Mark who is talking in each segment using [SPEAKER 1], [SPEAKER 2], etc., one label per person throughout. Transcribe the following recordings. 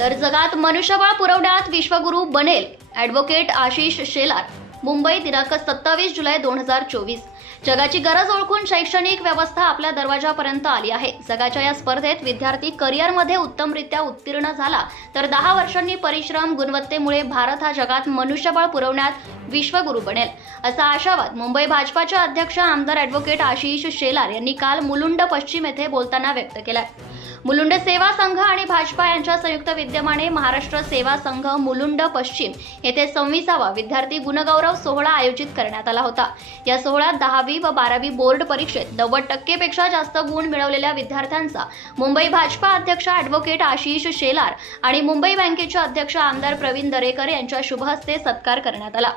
[SPEAKER 1] तर जगात मनुष्यबळ पुरवण्यात विश्वगुरू बनेल. ॲडव्होकेट आशिष शेलार मुंबई दिनांक सत्तावीस जुलै दोन हजार चोवीस. जगाची गरज ओळखून शैक्षणिक व्यवस्था आपल्या दरवाजापर्यंत आली आहे. जगाच्या या स्पर्धेत विद्यार्थी करिअरमध्ये उत्तमरित्या उत्तीर्ण झाला तर दहा वर्षांनी परिश्रम गुणवत्तेमुळे भारत हा जगात मनुष्यबळ पुरवण्यात विश्वगुरू बनेल असा आशावाद मुंबई भाजपाचे अध्यक्ष आमदार ॲडव्होकेट आशिष शेलार यांनी काल मुलुंड पश्चिम येथे बोलताना व्यक्त केलाय. मुलुंड सेवा संघ आणि भाजपा यांच्या संयुक्त विद्यमाने महाराष्ट्र सेवा संघ मुलुंड पश्चिम येथे सव्वीसावा विद्यार्थी गुणगौरव सोहळा आयोजित करण्यात आला होता. या सोहळ्यात दहावी व बारावी बोर्ड परीक्षेत नव्वद टक्केपेक्षा जास्त गुण मिळवलेल्या विद्यार्थ्यांचा मुंबई भाजपा अध्यक्ष ॲडव्होकेट आशिष शेलार आणि मुंबई बँकेचे अध्यक्ष आमदार प्रवीण दरेकर यांच्या शुभहस्ते सत्कार करण्यात आला.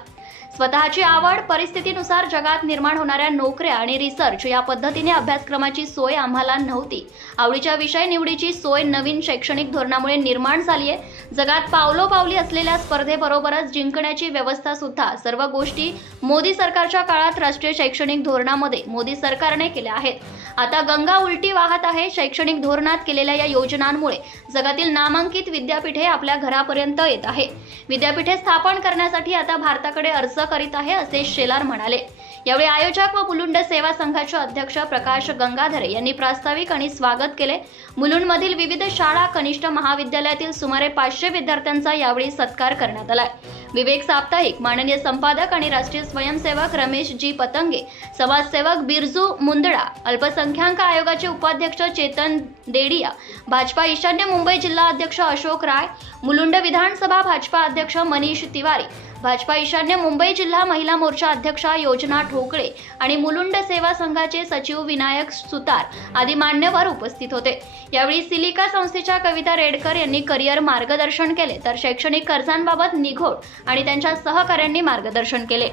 [SPEAKER 1] स्वतःची आवड परिस्थितीनुसार जगात निर्माण होणाऱ्या नोकऱ्या आणि रिसर्च या पद्धतीने अभ्यासक्रमाची सोय आम्हाला नव्हती. आवडीच्या विषय निवडीची सोय नवीन शैक्षणिक धोरणामुळे निर्माण झाली आहे. जगात पावलोपावली असलेल्या स्पर्धेबरोबरच जिंकण्याची व्यवस्था सुद्धा सर्व गोष्टी मोदी सरकारच्या काळात राष्ट्रीय शैक्षणिक धोरणामध्ये मोदी सरकारने केल्या आहेत. आता गंगा उलटी वाहत आहे शैक्षणिक धोरणात केलेल्या या योजनांमुळे जगातील नामांकित विद्यापीठे आपल्या घरापर्यंत येत आहे. विद्यापीठे स्थापन करण्यासाठी आता भारताकडे अर्ज करीत आहे असे शेलार म्हणाले. यावेळी आयोजक व मुलुंड सेवा संघाचे अध्यक्ष प्रकाश गंगाधरे यांनी प्रास्ताविक आणि स्वागत केले. मुलुंडमधील विविध शाळा कनिष्ठ महाविद्यालयातील सुमारे पाचशे विद्यार्थ्यांचा यावेळी सत्कार करण्यात आलाय विवेक साप्ताहिक माननीय संपादक आणि राष्ट्रीय स्वयंसेवक रमेश जी पतंगे समाजसेवक बिरजू मुंदडा अल्पसंख्याक आयोगाचे उपाध्यक्ष चेतन देडिया भाजपा ईशान्य मुंबई जिल्हा अध्यक्ष अशोक राय मुलुंड विधानसभा भाजपा अध्यक्ष मनीष तिवारी भाजपा ईशान्य मुंबई जिल्हा महिला मोर्चा अध्यक्षा योजना ठोकळे आणि मुलुंड सेवा संघाचे सचिव विनायक सुतार आदी मान्यवर उपस्थित होते. यावेळी सिलिका संस्थेच्या कविता रेडकर यांनी करिअर मार्गदर्शन केले. तर शैक्षणिक कर्जांबाबत निघोड आणि त्यांच्या सहकाऱ्यांनी मार्गदर्शन केले.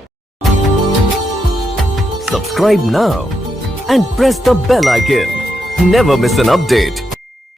[SPEAKER 2] Subscribe now and press the bell आयकेल never miss an update